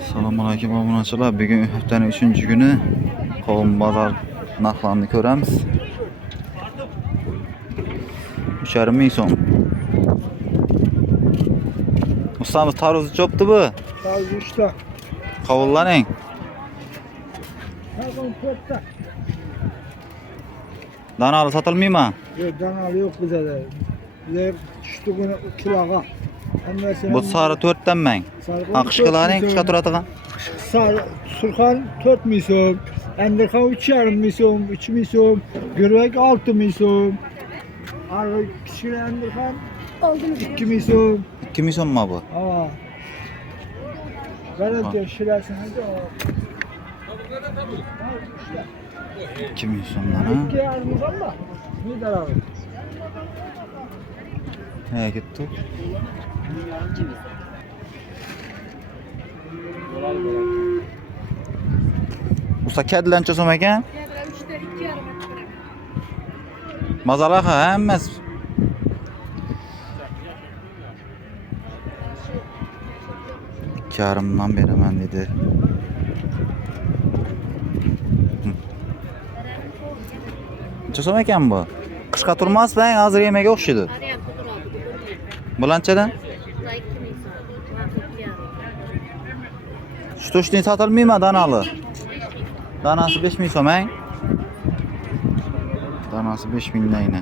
Assalomualaikum obunachilar. Bugun haftaning 3-kuni qovun bozor narxlarini ko'ramiz. 3,5 ming so'm. Ustamiz tarvuz chopdi bu. Tarvuz 3 ta. Qovunlaring. Tarvuz 4 ta. Danalı satılmaymi? Yo'q, danalı yo'q bizda. Bizlar tushdi kuni kiloga. Bu sarı 4 dan ming. Qishqilaring, qishqa turadigan. Sarı Surxon 4 ming so'm, Andirxon 3,5 ming so'm, 3 ming so'm, Gurvak 6 ming so'm. Arı kichkina Andirxon 2 ming so'm. 2 ming so'mmi bu? Ha. Garantiya shirasini 2 ming so'mdan ha. 2,5 ming so'mmi? Ne darag'i? Ha, ketdi. Usta kedilancha so'm ekan? Mazalaqa hammasi. Yarımdan beraman dedi. Necha so'm ekan bu? Qishqa turmasdan hozir yemaga o'xshaydi. Bulanchadan? Şu toshning sotilmaymi danalı? Danası 5 ming so'm, ang. Danası 5 mingdan yine.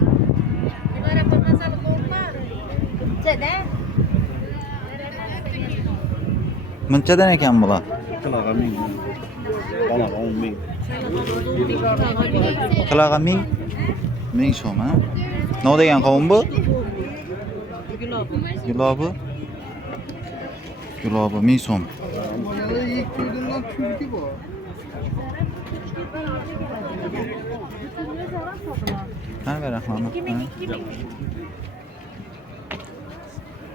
Munchadan ekan bular. Kiloga 1000. Danaga 10 000. Kiloga 1000. 1000 so'm, ha? Ne degan qovun bu? Gulobi. Gulobi 1000 so'm. Ha, berahmani.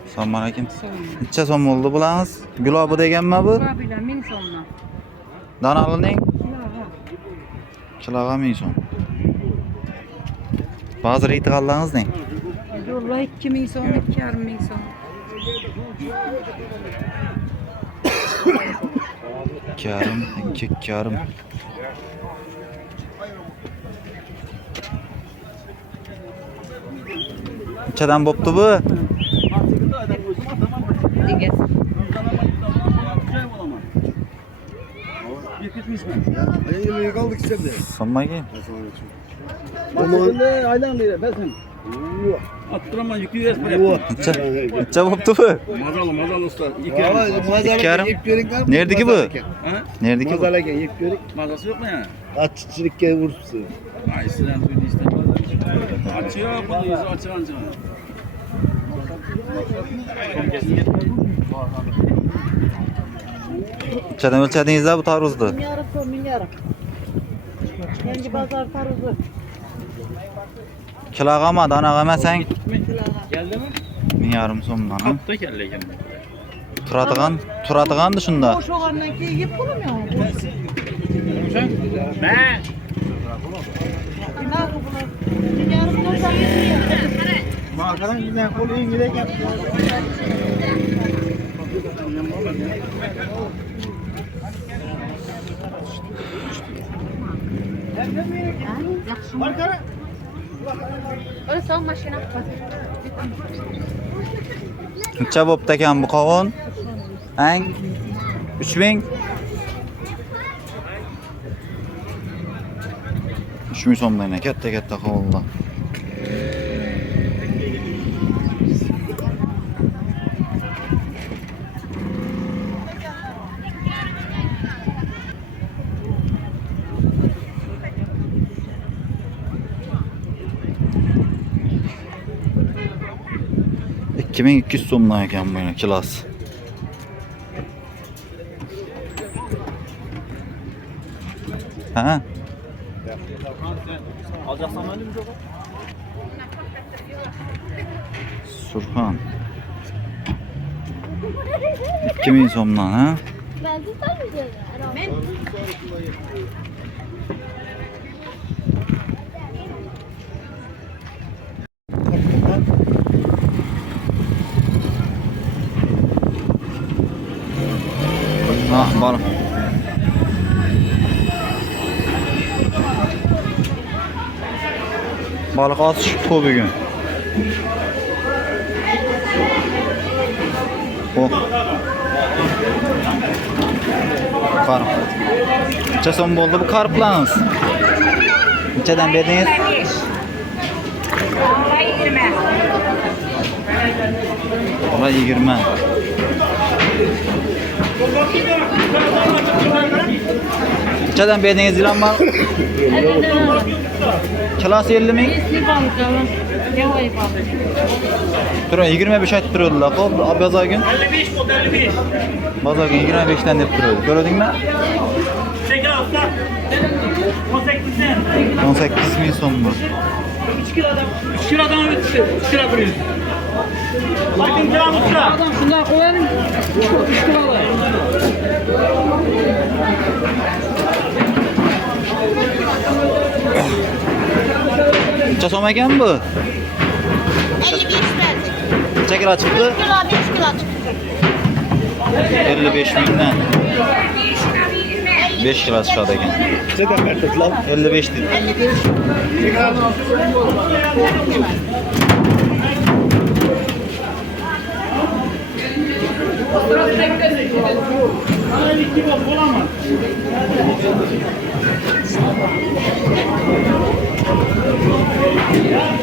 Assalomu alaykum. Necha so'm bo'ldi bularimiz? Gulobi deganmi bu? Gulobilar 1000 so'mdan. Danalining? Kiloga 1000 so'm. Hozir aytganlaringiz ne? Yo'llar 2000 so'm, 2,5 ming so'm. 2,5. Nechadan bo'pti bu? Egasi. kaldık içeride. Sanmayın. Masakında aydan lira ben. Attırama yükü yes böyle. Necha bo'pti bu? Mazalı usta. Nerede ki bu? Nerede ki bu? Mazalaken yiyip görük. Mazası yok mu yani? Aççılıkka vursun. Ay sizden duydu işte. Açıyor bunu yüzü açıran açıran. Nechadan o'lchadingiz bu tarvuzni? Milyarım. Yangi bozor taruzi. Kilogami, danaga emasang? Geldi mi? 1,5 so'mdan. Hatta geldi ekan. Turadigan-da shunda. O'sha o'g'andan keyin yeb qo'laman. Ben. Makaran bilan qo'l yengil ekan. Öyle son maşına. Necha bo'pti ekan bu qovun? Ang? 3000? 3000 so'mdan katta qovunlar. $2200 so'mdan ekan bu kilosi. Ha? Alacaksan öyle mi çok? Surxon. 2000 so'mdan, ha? Men Ha, balık. Balık az çıktı bugün. Oh. Karp. Neçə son oldu bu karplarınız? Neçədən verdiniz? Ola 20. Neçədən verdiniz İlhan var? Kilosu 50 min? Tura 25 ayt duruyorlar. Abi bazar gün? 55 bu 55. Bazar gün 25'ten de duruyordu. Gördün mü? Çekil aslan. 18'den. 18 bin son mu? 3 kilodan ötüsü. 3 kilo duruyor. Bakın gram usta. Adam şundan koyarım. 3 kilo var. Neçə som ekan bu? 55 verdik. Neçə kilo çıktı? 5 kilo çıktı. 55 binden. 5 kilo çıkardı ekan. Neden verdik lan? 55 dedi. 55.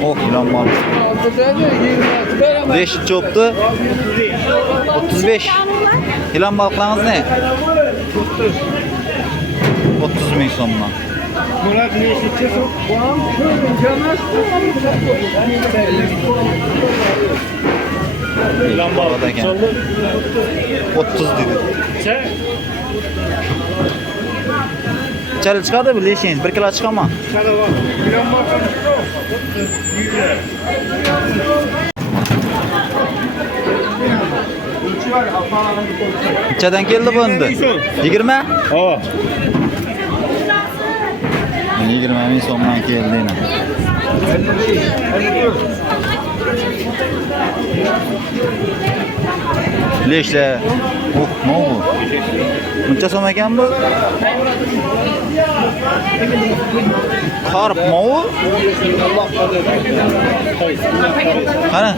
Oh lan var. 5 çoptu. 35. Hilan balıklarınız ne? 30 bin sonuna. Murat ne işi çıksın? Hilan balıklarken. 30 dedi. Çel çıkardı mı leşiniz? 1 kilo çıkama. Neçədən geldi bu indi? 20? Ha. 20 bin sonundan geldi yine. 55. Leşle. Oh ne oldu? Neçə som ekan bu? Karp mı o? Hani?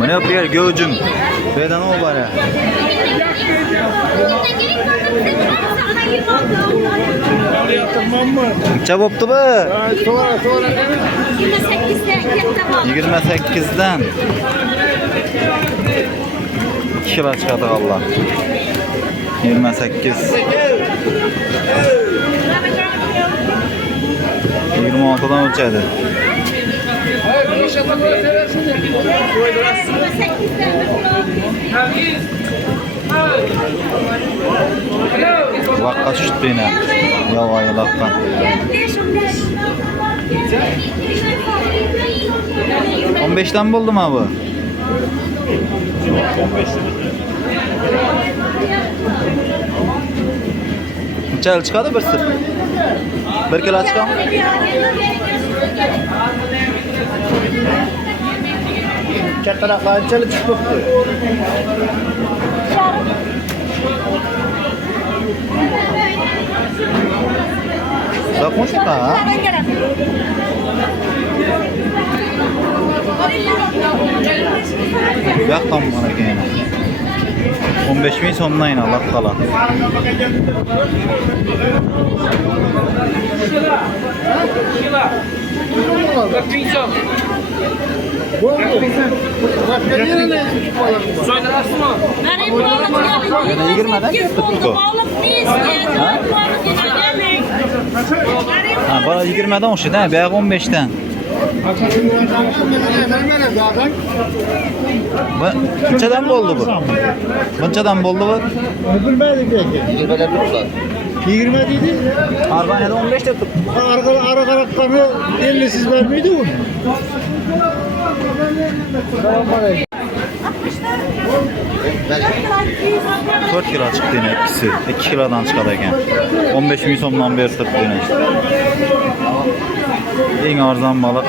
Bu ne yapıyor göğcüm? Beden o var ya. Neçə boptu bu? Sonra 28'den. 2 kilo çıkardık Allah. 28. 26'dan ölçədi. Vakka düştü yine. Yavayı lakkan. 15'ten buldum abi. 15. Çel çıkadı bir sır. 1 kilo çıkan. Çek tarafları çalıp çıkıp. Bakmış mı ha? Yak tam bana gene. 15 bin sonuna in Allah kala. Yani 20'den tuttuk o. Ha, bana 20'den oluştu değil mi? Belki 15'ten. Bunçadan mı oldu bu? Bunçadan mı oldu bu? Bilmedik belki. 20'den tuttular. 20 dedi. Arbanede 15'te tuttuk. Ara karakkanı 50 siz vermiydi onu. 4 kilo çıktı yine ikisi. 2 kilodan çıkarken. 15 bin somdan beri tuttu yine işte. En arzan balık.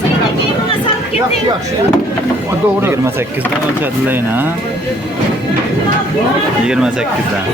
Seydeki bana salıp getir. Doğru. 28'den ölçediler yine ha. 28'den.